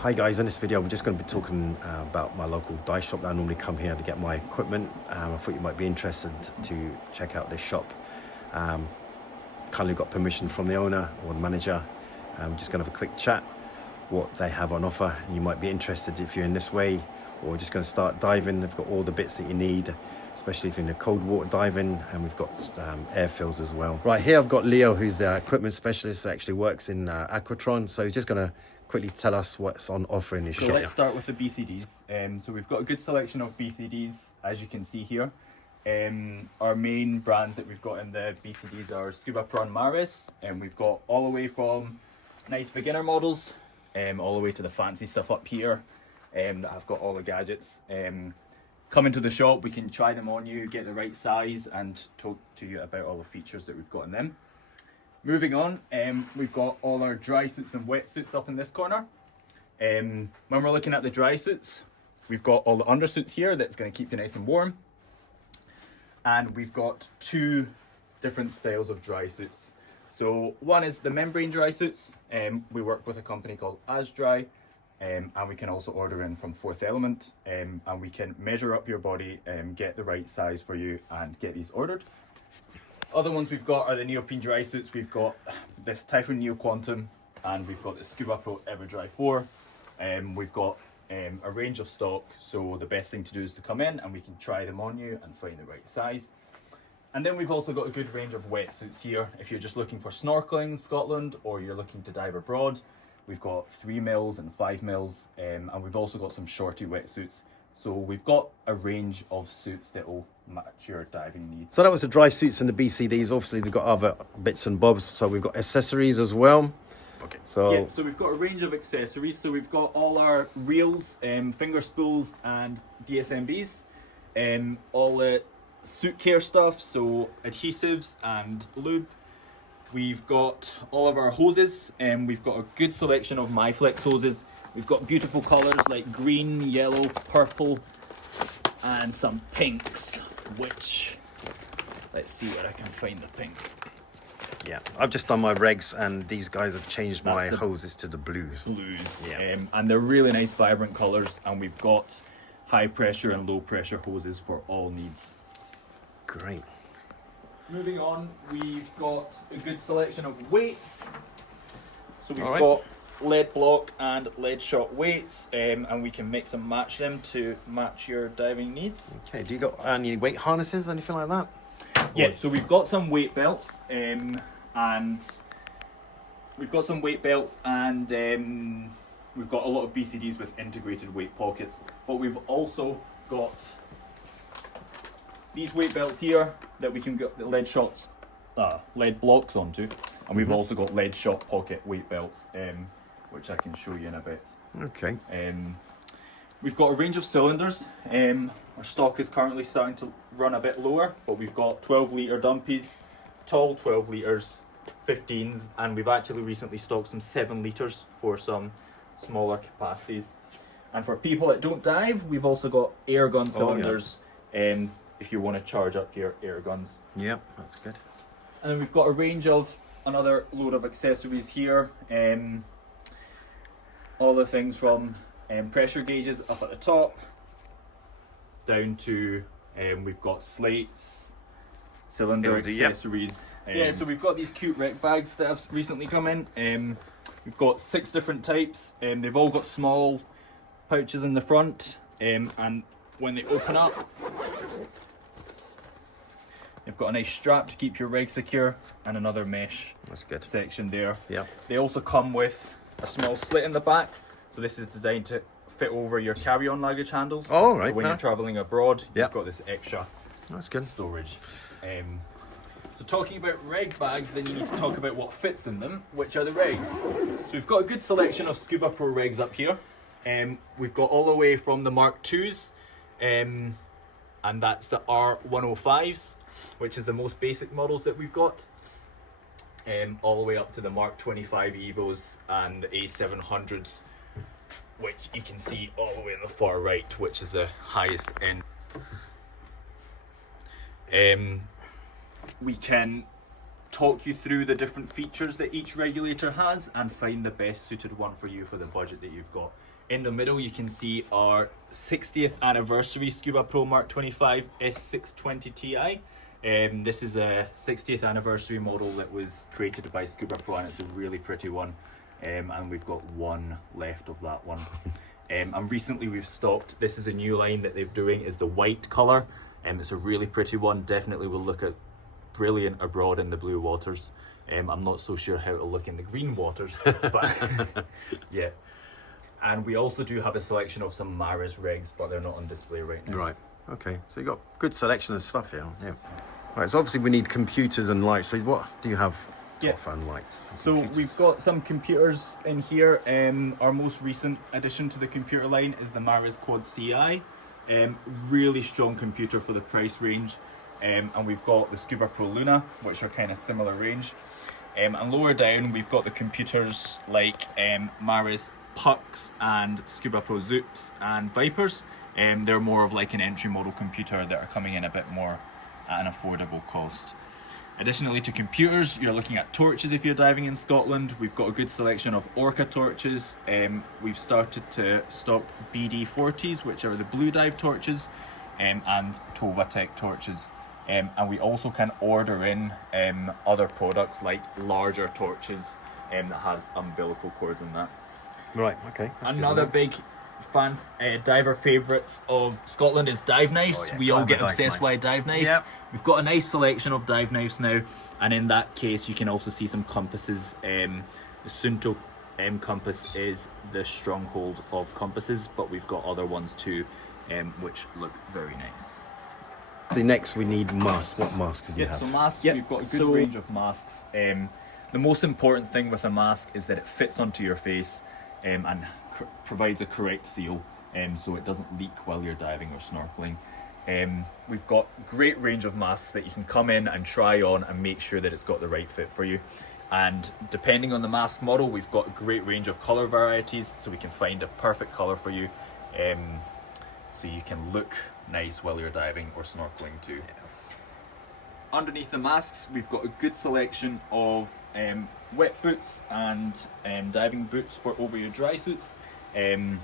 Hi guys, in this video we're just going to be talking about my local dive shop that I normally come here to get my equipment. I thought you might be interested to check out this shop. Kindly got permission from the owner or the manager. We're just going to have a quick chat what they have on offer, and you might be interested if you're in this way or just going to start diving. They've got all the bits that you need, especially if you're in the cold water diving, and we've got air fills as well. Right here I've got Leo, who's the equipment specialist that actually works in Aquatron, so he's just going to quickly tell us what's on offer in this shop. Let's start with the Bcds. So we've got a good selection of Bcds, as you can see here. Our main brands that we've got in the Bcds are Scuba Maris, and we've got all the way from nice beginner models all the way to the fancy stuff up here that have got all the gadgets. Come into the shop, we can try them on you, get the right size, and talk to you about all the features that we've got in them. Moving on, we've got all our dry suits and wetsuits up in this corner. When we're looking at the dry suits, we've got all the undersuits here that's going to keep you nice and warm. And we've got two different styles of dry suits. So one is the membrane dry suits. We work with a company called AsDry, and we can also order in from Fourth Element, and we can measure up your body and get the right size for you and get these ordered. Other ones we've got are the neoprene dry suits. We've got this Typhoon Neo Quantum, and we've got the Scuba Pro Everdry 4. We've got a range of stock, so the best thing to do is to come in and we can try them on you and find the right size. And then we've also got a good range of wetsuits here. If you're just looking for snorkeling in Scotland, or you're looking to dive abroad, we've got 3 mils and 5 mils, and we've also got some shorty wetsuits. So we've got a range of suits that will match your diving needs. So that was the dry suits and the Bcds. Obviously they've got other bits and bobs, so we've got accessories as well. Okay. So so we've got a range of accessories. So we've got all our reels, finger spools, and DSMBs, all the suit care stuff, so adhesives and lube. We've got all of our hoses, and we've got a good selection of MyFlex hoses. We've got beautiful colours like green, yellow, purple, and some pinks, which, let's see where I can find the pink. yeah, I've just done my regs, and these guys have changed my hoses to the blues. Yeah. And they're really nice, vibrant colours, and we've got high pressure and low pressure hoses for all needs. Great. Moving on, we've got a good selection of weights. So we've Alright. got lead block and lead shot weights, and we can mix and match them to match your diving needs. Okay, do you got any weight harnesses, anything like that? Yeah, so we've got some weight belts, and we've got some weight belts, and we've got a lot of Bcds with integrated weight pockets. But we've also got these weight belts here that we can get the lead shots, lead blocks onto, and we've also got lead shot pocket weight belts, which I can show you in a bit. Okay. We've got a range of cylinders. Our stock is currently starting to run a bit lower, but we've got 12 litre dumpies, tall 12 litres, 15s, and we've actually recently stocked some 7 litres for some smaller capacities. And for people that don't dive, we've also got air gun cylinders, if you want to charge up your air guns. Yeah, that's good. And then we've got a range of another load of accessories here. All the things from pressure gauges up at the top down to we've got slates, cylinder accessories. Yeah, so we've got these cute rec bags that have recently come in. We've got 6 different types, and they've all got small pouches in the front, and when they open up, they've got a nice strap to keep your reg secure, and another mesh section there. Yeah. They also come with a small slit in the back, so this is designed to fit over your carry-on luggage handles. Oh, right. So when you're travelling abroad, Yeah. you've got this extra That's good. storage. So talking about reg bags, then you need to talk about what fits in them, which are the regs. So we've got a good selection of Scuba Pro regs up here. We've got all the way from the Mark IIs, and that's the R105s, which is the most basic models that we've got, all the way up to the Mark 25 Evos and the A700s, which you can see all the way on the far right, which is the highest end. We can talk you through the different features that each regulator has and find the best suited one for you for the budget that you've got. In the middle you can see our 60th anniversary Scuba Pro Mark 25 S620 Ti. This is a 60th anniversary model that was created by Scuba Pro, and it's a really pretty one. And we've got one left of that one. And recently we've stocked, this is a new line that they're doing, is the white colour. It's a really pretty one, definitely will look at brilliant abroad in the blue waters. I'm not so sure how it'll look in the green waters, but yeah. And we also do have a selection of some Maris rigs, but they're not on display right now. Right. Okay. So you got good selection of stuff here. Yeah. Right. So obviously we need computers and lights. So what do you have to Yeah. offer on lights? So Computers? we've got some computers in here. Our most recent addition to the computer line is the Maris Quad CI. Really strong computer for the price range. And we've got the Scuba Pro Luna, which are kind of similar range. And lower down we've got the computers like Maris Pucks and Scuba Pro Zoops and Vipers. They're more of like an entry model computer that are coming in a bit more at an affordable cost. Additionally to computers, you're looking at torches if you're diving in Scotland. We've got a good selection of Orca torches. We've started to stock BD40s, which are the blue dive torches, and Tovatech torches. And we also can order in other products like larger torches that has umbilical cords and that. Right. Okay. That's good Another to know. big fan diver favourites of Scotland is dive knives. Oh, yeah. We all I'm a get dive obsessed knife. by dive knives. Yep. We've got a nice selection of dive knives now, and in that case you can also see some compasses. The Sunto compass is the stronghold of compasses, but we've got other ones too, which look very nice. So next we need masks. What masks do you Yeah, have? so masks, Yep, we've got a good so- range of masks. The most important thing with a mask is that it fits onto your face and provides a correct seal, so it doesn't leak while you're diving or snorkeling. We've got great range of masks that you can come in and try on and make sure that it's got the right fit for you. And depending on the mask model, we've got a great range of colour varieties, so we can find a perfect colour for you, so you can look nice while you're diving or snorkeling too. Underneath the masks, we've got a good selection of wet boots and diving boots for over your dry suits. We've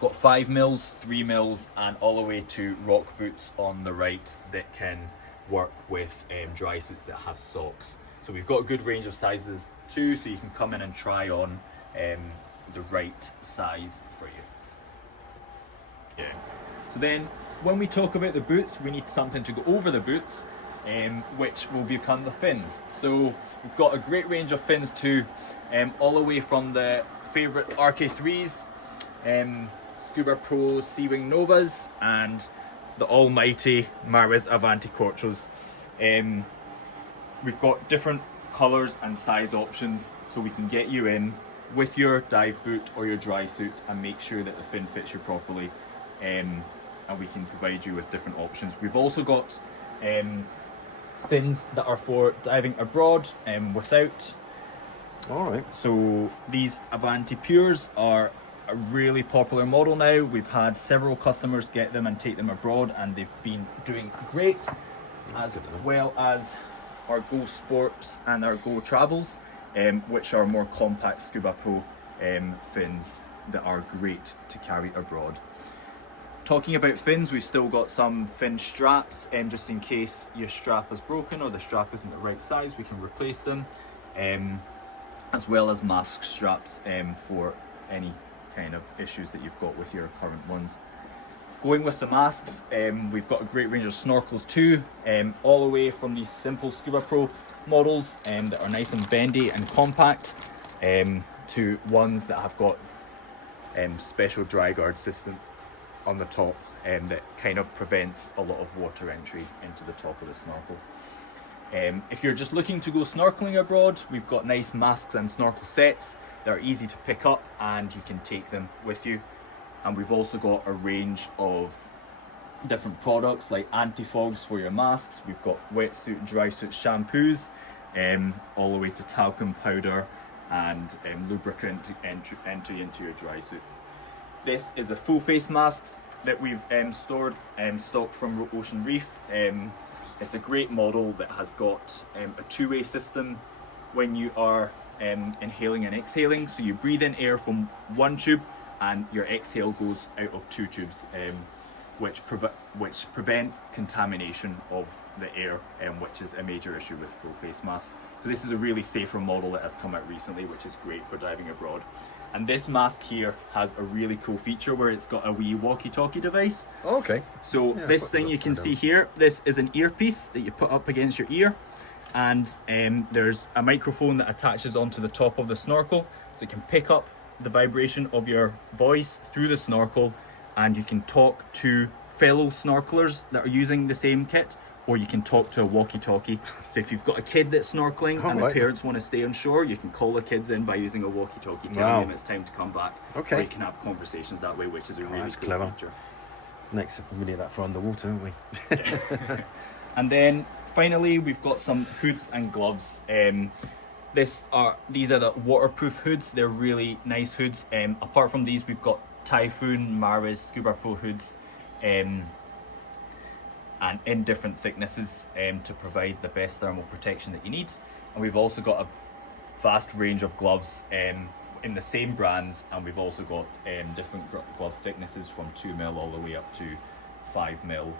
got 5mm, 3mm, and all the way to rock boots on the right that can work with dry suits that have socks. So we've got a good range of sizes too, so you can come in and try on the right size for you. Yeah. So then, when we talk about the boots, we need something to go over the boots, which will become the fins. So we've got a great range of fins too, all the way from the favourite RK3s, Scuba Pro Seawing Novas, and the almighty Maris Avanti Quattros. We've got different colours and size options, so we can get you in with your dive boot or your dry suit and make sure that the fin fits you properly, and we can provide you with different options. We've also got fins that are for diving abroad without. All right. So these Avanti Pures are a really popular model now. We've had several customers get them and take them abroad, and they've been doing great, That's as good to know. well as our Go Sports and our Go Travels, which are more compact Scuba Pro fins that are great to carry abroad. Talking about fins, we've still got some fin straps, just in case your strap is broken or the strap isn't the right size, we can replace them, as well as mask straps for any kind of issues that you've got with your current ones. Going with the masks, we've got a great range of snorkels too, all the way from these simple Scuba Pro models that are nice and bendy and compact, to ones that have got special dry guard system on the top, that kind of prevents a lot of water entry into the top of the snorkel. If you're just looking to go snorkeling abroad, we've got nice masks and snorkel sets that are easy to pick up and you can take them with you. And we've also got a range of different products like anti-fogs for your masks. We've got wetsuit, dry suit shampoos, all the way to talcum powder and lubricant to entry into your dry suit. This is a full face mask that we've stocked from Ocean Reef. It's a great model that has got a two-way system when you are inhaling and exhaling. So you breathe in air from one tube and your exhale goes out of 2 tubes, which prevents contamination of the air, which is a major issue with full face masks. So this is a really safer model that has come out recently, which is great for diving abroad. And this mask here has a really cool feature where it's got a wee walkie-talkie device. Oh, okay. So this thing you can see here, this is an earpiece that you put up against your ear, and there's a microphone that attaches onto the top of the snorkel, so it can pick up the vibration of your voice through the snorkel, and you can talk to fellow snorkelers that are using the same kit, or you can talk to a walkie-talkie. So if you've got a kid that's snorkeling and the parents want to stay on shore, you can call the kids in by using a walkie-talkie, telling them it's time to come back. Okay. Or you can have conversations that way, which is a really cool clever feature. Next, we need that for underwater, don't we? And then finally, we've got some hoods and gloves. These are the waterproof hoods. They're really nice hoods. Apart from these, we've got Typhoon, Maris, Scuba Pro hoods, and in different thicknesses to provide the best thermal protection that you need. And we've also got a vast range of gloves in the same brands, and we've also got different glove thicknesses from 2mm all the way up to 5mm.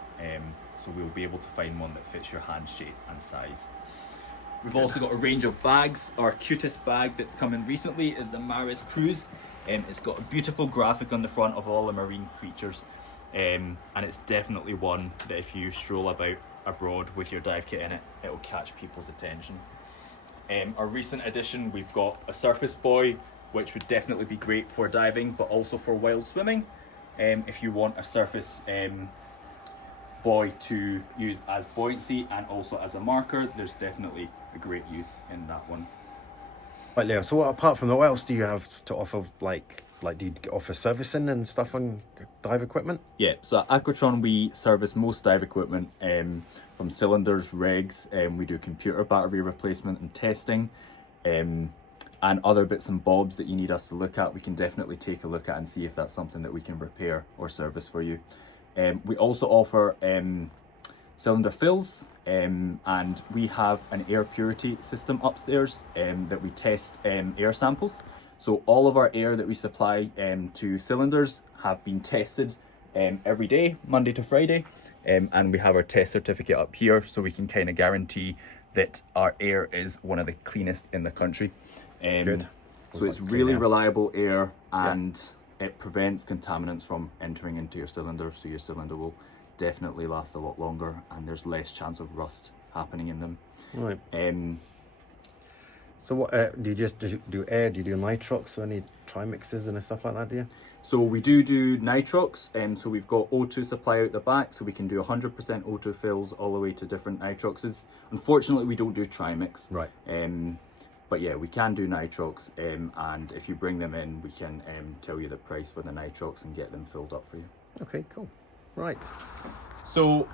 So we'll be able to find one that fits your hand shape and size. We've also got a range of bags. Our cutest bag that's come in recently is the Maris Cruise. It's got a beautiful graphic on the front of all the marine creatures. And it's definitely one that if you stroll about abroad with your dive kit in it, it'll catch people's attention. Our recent addition, we've got a surface buoy, which would definitely be great for diving, but also for wild swimming. If you want a surface buoy to use as buoyancy and also as a marker, there's definitely a great use in that one. Right, Leo, so apart from that, what else do you have to offer, like do you offer servicing and stuff on dive equipment? Yeah, so at Aquatron we service most dive equipment, from cylinders, regs, we do computer battery replacement and testing, and other bits and bobs that you need us to look at, we can definitely take a look at and see if that's something that we can repair or service for you. We also offer cylinder fills, and we have an air purity system upstairs that we test air samples. So all of our air that we supply to cylinders have been tested every day, Monday to Friday, and we have our test certificate up here, so we can kind of guarantee that our air is one of the cleanest in the country. Good. So it's really reliable air, and it prevents contaminants from entering into your cylinder, so your cylinder will definitely last a lot longer, and there's less chance of rust happening in them. Right. So what do you just do air? Do you do nitrox or any trimixes and stuff like that, do you? So we do nitrox, so we've got O2 supply out the back, so we can do 100% O2 fills all the way to different nitroxes. Unfortunately, we don't do trimix. Right. But yeah, we can do nitrox, and if you bring them in, we can tell you the price for the nitrox and get them filled up for you. Okay, cool. Right. So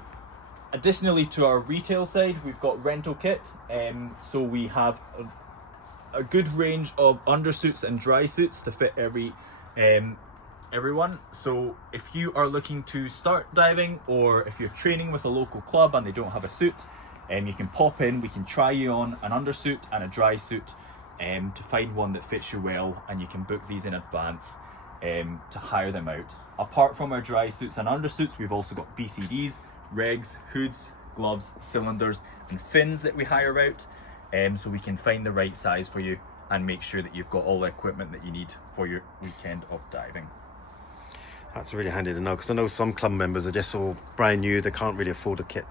additionally to our retail side, we've got rental kit. So we have a good range of undersuits and dry suits to fit everyone. So if you are looking to start diving, or if you're training with a local club and they don't have a suit, you can pop in, we can try you on an undersuit and a dry suit to find one that fits you well, and you can book these in advance to hire them out. Apart from our dry suits and undersuits, we've also got BCDs, regs, hoods, gloves, cylinders and fins that we hire out, so we can find the right size for you and make sure that you've got all the equipment that you need for your weekend of diving. That's really handy to know, because I know some club members are just all brand new, they can't really afford a kit.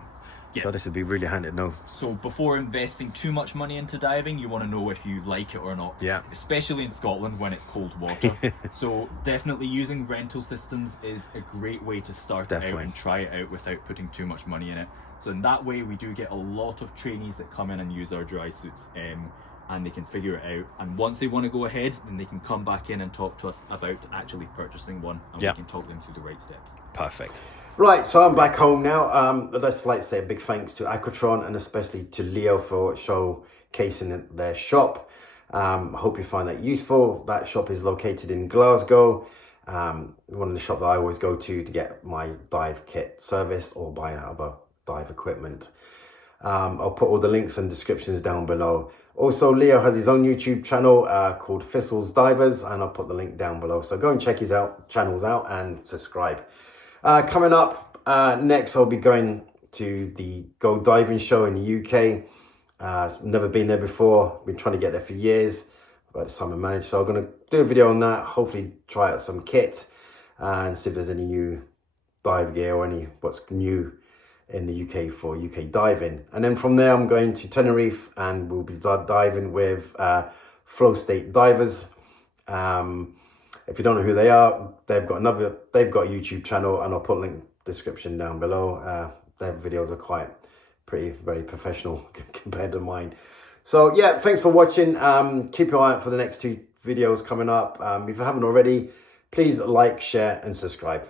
Yeah. So this would be really handy to know. So before investing too much money into diving, you want to know if you like it or not. Yeah. Especially in Scotland when it's cold water. So definitely using rental systems is a great way to start it out and try it out without putting too much money in it. So in that way, we do get a lot of trainees that come in and use our dry suits, and they can figure it out. And once they want to go ahead, then they can come back in and talk to us about actually purchasing one, and we can talk them through the right steps. Perfect. Right, so I'm back home now. I'd just like to say a big thanks to Aquatron, and especially to Leo for showcasing their shop. I hope you find that useful. That shop is located in Glasgow. One of the shops that I always go to get my dive kit serviced or buy other dive equipment. I'll put all the links and descriptions down below. Also, Leo has his own YouTube channel called ThistleDivers, and I'll put the link down below. So go and check his channels out and subscribe. Coming up next, I'll be going to the Go Diving Show in the UK. Never been there before. Been trying to get there for years. By the time I managed, so I'm going to do a video on that. Hopefully, try out some kit and see if there's any new dive gear or what's new in the UK for UK diving. And then from there, I'm going to Tenerife, and we'll be diving with Flow State Divers. If you don't know who they are, they've got a YouTube channel, and I'll put a link description down below. Their videos are very professional compared to mine. So yeah, thanks for watching. Keep your eye out for the next 2 videos coming up. If you haven't already, please like, share and subscribe.